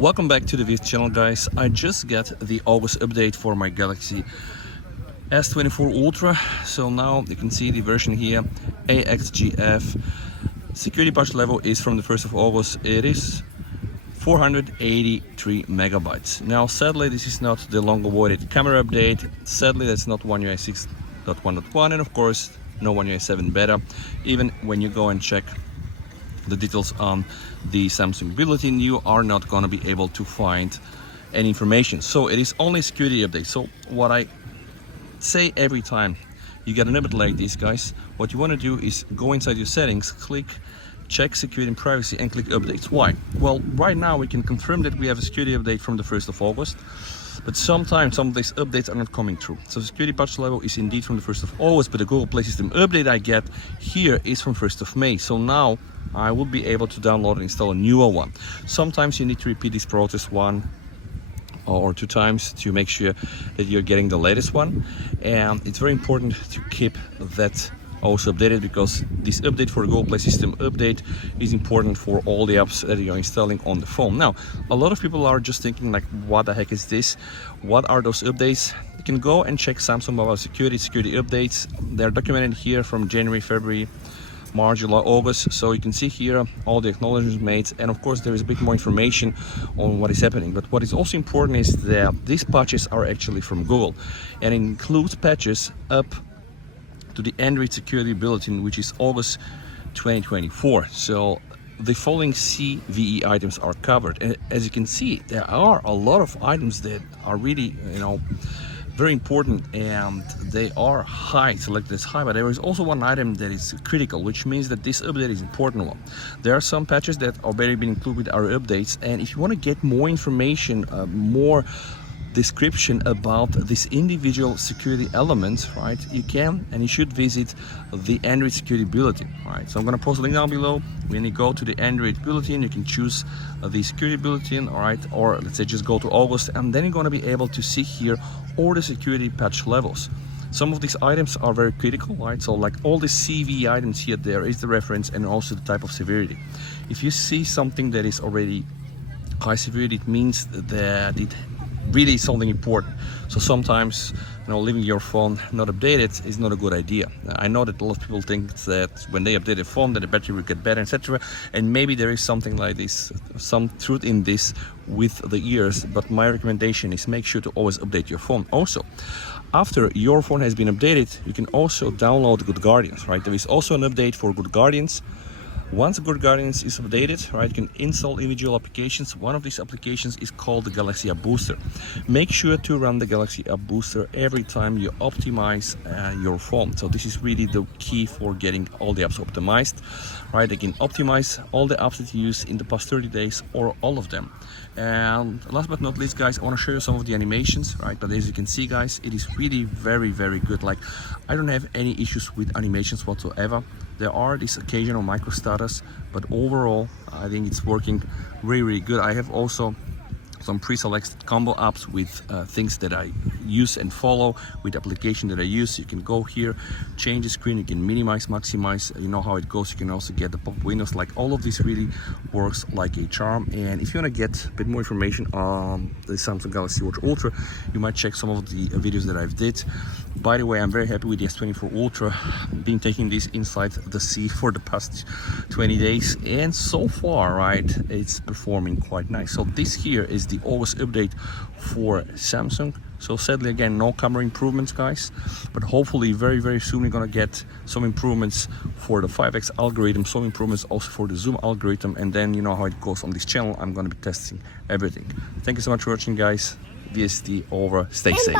Welcome back to the VS channel, guys. I just got the August update for my Galaxy S24 Ultra. So now you can see the version here, AXGF. Security patch level is from the 1st of August. It is 483 megabytes. Now sadly this is not the long awaited camera update. Sadly that's not One UI 6.1.1 and of course no One UI 7 beta. Even when you go and check the details on the Samsung bulletin, you are not going to be able to find any information. So it is only a security update. So what I say every time you get an update like this, guys, what you want to do is go inside your settings, click check security and privacy and click updates. Why? Well, right now we can confirm that we have a security update from the 1st of August, but sometimes some of these updates are not coming through. So security patch level is indeed from the 1st of August, but the Google Play System update I get here is from 1st of May. So now I will be able to download and install a newer one. Sometimes you need to repeat this process one or two times to make sure that you're getting the latest one, and it's very important to keep that also updated, because this update for the Google Play System update is important for all the apps that you're installing on the phone. Now, a lot of people are just thinking like, what the heck is this? What are those updates? You can go and check Samsung Mobile security updates. They're documented here from January, February, March, July, August. So you can see here all the acknowledgements made, and of course there is a bit more information on what is happening. But what is also important is that these patches are actually from Google and includes patches up to the Android security bulletin, which is August 2024. So the following CVE items are covered, and as you can see, there are a lot of items that are really, very important, and they are high, selected as high. But there is also one item that is critical, which means that this update is an important one. There are some patches that already been included with our updates, and if you want to get more information, more description about this individual security elements, right, you can and you should visit the Android security bulletin. Right, so I'm going to post a link down below. When you go to the Android bulletin, you can choose the security bulletin, all right, or let's say just go to August, and then you're going to be able to see here all the security patch levels. Some of these items are very critical, right? So like all the CV items here, there is the reference and also the type of severity. If you see something that is already high severity, it means that it really is something important. So sometimes, leaving your phone not updated is not a good idea. I know that a lot of people think that when they update a phone that the battery will get better, etc. And maybe there is something like this, some truth in this with the years, but my recommendation is make sure to always update your phone. Also, after your phone has been updated, you can also download Good Guardians, right? There is also an update for Good Guardians. Once Good Guardians is updated, right, you can install individual applications. One of these applications is called the Galaxy App Booster. Make sure to run the Galaxy App Booster every time you optimize your phone. So this is really the key for getting all the apps optimized, right? You can optimize all the apps that you use in the past 30 days or all of them. And last but not least, guys, I want to show you some of the animations, right? But as you can see, guys, it is really very, very good. Like, I don't have any issues with animations whatsoever. There are these occasional micro status, but overall I think it's working really, really good. I have also some pre-selected combo apps with things that I use and follow with the application that I use. You can go here, change the screen, you can minimize, maximize, you know how it goes. You can also get the pop-up windows. Like, all of this really works like a charm. And if you want to get a bit more information on the Samsung Galaxy Watch Ultra, you might check some of the videos that I've did. By the way, I'm very happy with the S24 Ultra. I've been taking this inside the sea for the past 20 days, and so far, right, it's performing quite nice. So this here is the August update for Samsung. So sadly, again, no camera improvements, guys, but hopefully very, very soon we're gonna get some improvements for the 5x algorithm, some improvements also for the zoom algorithm, and then you know how it goes on this channel. I'm gonna be testing everything. Thank you so much for watching, guys. VST over. Stay safe.